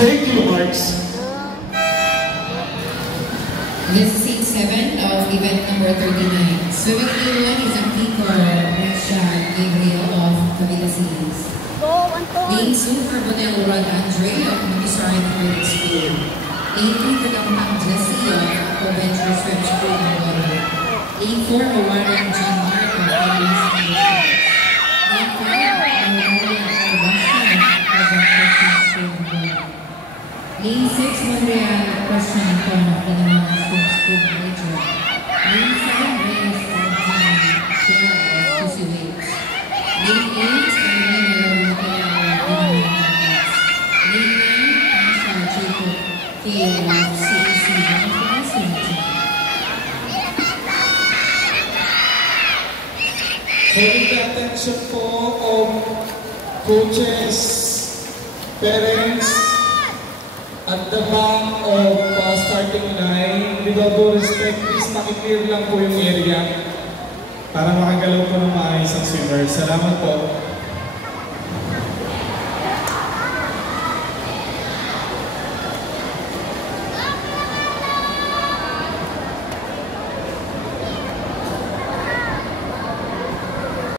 Thank you, Marks. This is scene 7 of event number 39. Swimming team 1 is Antico Rexhan Gabriel of Cavite Cities. Lane 2, Carbonell Rod Andre of Montessori Credit School. Lane 3, Tagapang Jessie of Proventure Swim School in Water. Lane 4, Awaran John Mark of Province School. Lane 5, Maria Alvashan of Proventure School in Water. Lane 6, Montreal Question Anton of Pinamangan Swim School Major. Lane 7, Reyes Arjun Shell of Pussy Waves. Lane 8, Carolina Laurentela of Pinamangan Campus. Lane 9, Asha Jacob K. of CAC Butterfly Swim Team. Calling the attention po of coaches, parents, at the back of starting line. With all due respect, please makiklear lang po yung area para makagalaw po ng maayos ang swimmer. Salamat po.